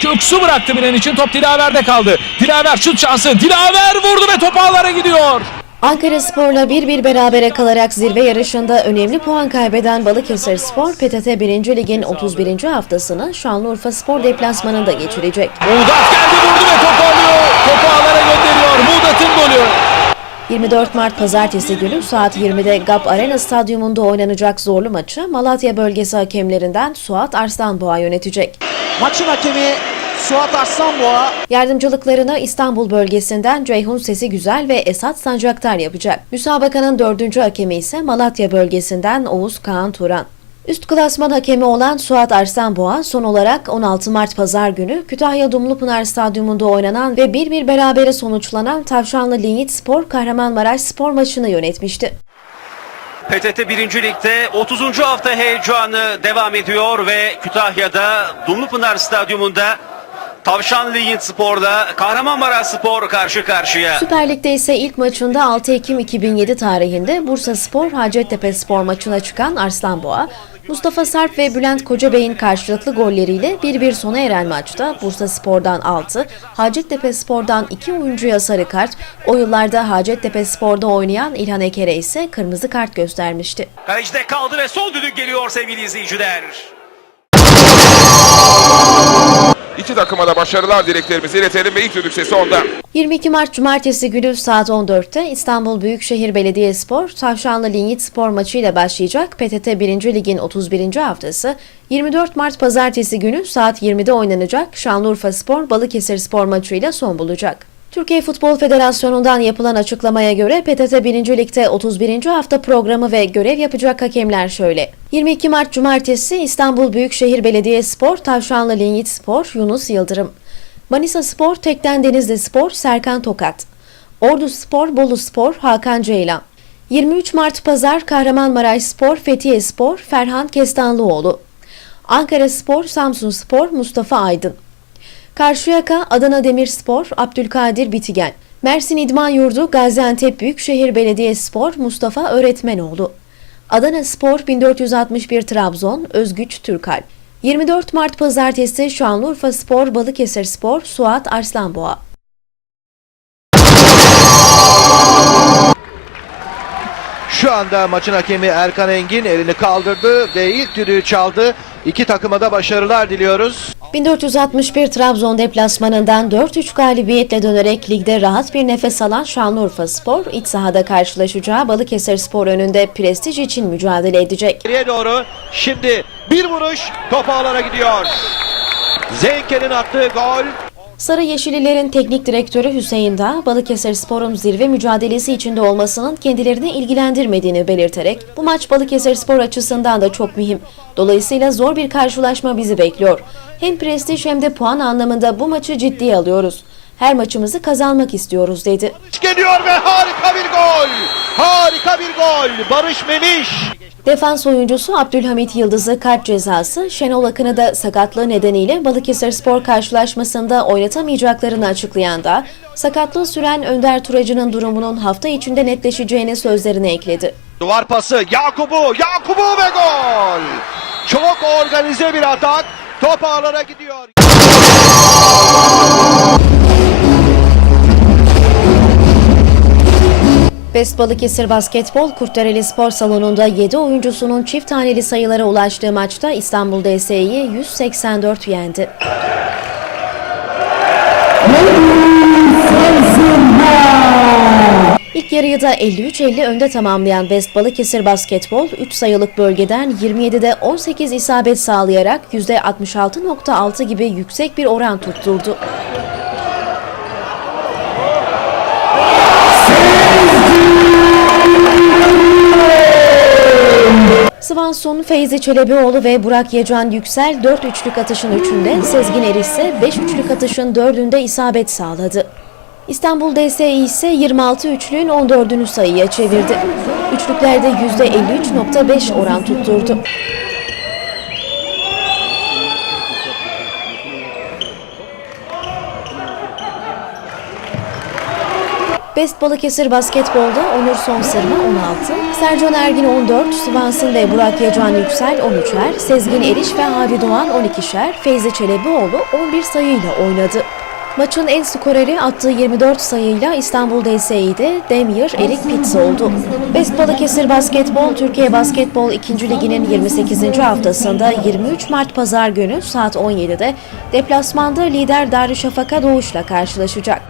Göksu bıraktı bilen için top Dilaver'de kaldı. Dilaver şut şansı. Dilaver vurdu ve top ağlara gidiyor. Ankara Spor'la 1-1 berabere kalarak zirve yarışında önemli puan kaybeden Balıkesir Spor, PTT 1. Lig'in 31. haftasını Şanlıurfa Spor deplasmanında geçirecek. Muğdat geldi vurdu ve topu alıyor. Topu ağlara gönderiyor. Muğdat'ın golü. 24 Mart Pazartesi günü saat 20'de GAP Arena Stadyumunda oynanacak zorlu maçı Malatya bölgesi hakemlerinden Suat Arslanboğa yönetecek. Maçın hakemi Suat Arslanboğa Yardımcılıklarını İstanbul bölgesinden Ceyhun Sesi Güzel ve Esat Sancaktar yapacak. Müsabakanın dördüncü hakemi ise Malatya bölgesinden Oğuz Kaan Turan. Üst klasman hakemi olan Suat Arslanboğa son olarak 16 Mart Pazar günü Kütahya Dumlupınar Stadyumunda oynanan ve 1-1 berabere sonuçlanan Tavşanlı Linyit Spor Kahramanmaraş Spor maçını yönetmişti. PTT 1. Lig'de 30. hafta heyecanı devam ediyor ve Kütahya'da Dumlupınar Stadyumunda Tavşan Ligin Spor'da Kahramanmaraş Spor karşı karşıya. Süper Lig'de ise ilk maçında 6 Ekim 2007 tarihinde Bursa Spor Hacettepe Spor maçına çıkan Arslanboğa, Mustafa Sarp ve Bülent Kocabey'in karşılıklı golleriyle 1-1 sona eren maçta Bursa Spor'dan 6, Hacettepe Spor'dan 2 oyuncuya sarı kart, o yıllarda Hacettepe Spor'da oynayan İlhan Eker'e ise kırmızı kart göstermişti. Kalecide kaldı ve sol düdük geliyor sevgili izleyiciler. İki takıma da başarılar dileklerimizi iletelim ve ilk düdük sesi onda. 22 Mart Cumartesi günü saat 14'te İstanbul Büyükşehir Belediyespor Tavşanlı Linyit Spor maçıyla başlayacak PTT 1. Lig'in 31. haftası 24 Mart Pazartesi günü saat 20'de oynanacak Şanlıurfa Spor Balıkesir Spor maçıyla son bulacak. Türkiye Futbol Federasyonu'ndan yapılan açıklamaya göre PTT 1. Lig'de 31. hafta programı ve görev yapacak hakemler şöyle. 22 Mart Cumartesi İstanbul Büyükşehir Belediyespor Tavşanlı Linyit Spor Yunus Yıldırım. Manisa Spor, Tekden Denizli Spor, Serkan Tokat. Ordu Spor, Bolu Spor, Hakan Ceylan. 23 Mart Pazar, Kahramanmaraş Spor, Fethiye Spor, Ferhan Kestanlıoğlu. Ankara Spor, Samsun Spor, Mustafa Aydın. Karşıyaka, Adana Demirspor, Abdülkadir Bitigen. Mersin İdman Yurdu, Gaziantep Büyükşehir Belediyespor, Mustafa Öğretmenoğlu. Adana Spor 1461 Trabzon, Özgüç Türkalp. 24 Mart Pazartesi Şanlıurfa Spor, Balıkesir Spor, Suat Arslanboğa. şu anda maçın hakemi Erkan Engin elini kaldırdı ve ilk düdüğü çaldı. İki takıma da başarılar diliyoruz. 1461 Trabzon deplasmanından 4-3 galibiyetle dönerek ligde rahat bir nefes alan Şanlıurfa Spor, iç sahada karşılaşacağı Balıkesir Spor önünde prestij için mücadele edecek. Geriye doğru şimdi bir vuruş top ağlara gidiyor. Zenke'nin attığı gol. Sarı Yeşillilerin teknik direktörü Hüseyin Dağ, Balıkesir Spor'un zirve mücadelesi içinde olmasının kendilerini ilgilendirmediğini belirterek, bu maç Balıkesir Spor açısından da çok mühim. Dolayısıyla zor bir karşılaşma bizi bekliyor. Hem prestij hem de puan anlamında bu maçı ciddiye alıyoruz. Her maçımızı kazanmak istiyoruz dedi. Geliyor ve harika bir gol. Harika bir gol. Barış Memiş. Defans oyuncusu Abdülhamit Yıldız'ı kart cezası, Şenol Akın'ı da sakatlığı nedeniyle Balıkesir Spor karşılaşmasında oynatamayacaklarını açıklayan da, sakatlığı süren Önder Turacı'nın durumunun hafta içinde netleşeceğini sözlerine ekledi. Duvar pası Yakubu. Yakubu ve gol. Çok organize bir atak. Top ağlara gidiyor. West Balıkesir Basketbol Kurtlareli Spor Salonu'nda 7 oyuncusunun çift taneli sayılara ulaştığı maçta İstanbul DS'yi 184 yendi. İlk yarıyı da 53-50 önde tamamlayan West Balıkesir Basketbol 3 sayılık bölgeden 27'de 18 isabet sağlayarak %66.6 gibi yüksek bir oran tutturdu. Swanson, Feyzi Çelebioğlu ve Burak Yecan Yüksel 4 üçlük atışın 3'ünde, Sezgin Eri ise 5 üçlük atışın 4'ünde isabet sağladı. İstanbul DSİ ise 26 üçlüğün 14'ünü sayıya çevirdi. Üçlüklerde %53.5 oran tutturdu. Best Balıkesir Basketbol'da Onur Sonsırma 16, Sercan Ergin 14, Svansın ve Burak Yacan Yüksel 13'er, Sezgin Eriş ve Havi Doğan 12'şer, Feyzi Çelebioğlu 11 sayıyla oynadı. Maçın en skoreri attığı 24 sayıyla İstanbul DSİ'de Demir Erik Pitts oldu. Best Balıkesir Basketbol Türkiye Basketbol 2. Ligi'nin 28. haftasında 23 Mart Pazar günü saat 17'de deplasmanda lider Darüşşafaka Doğuş'la karşılaşacak.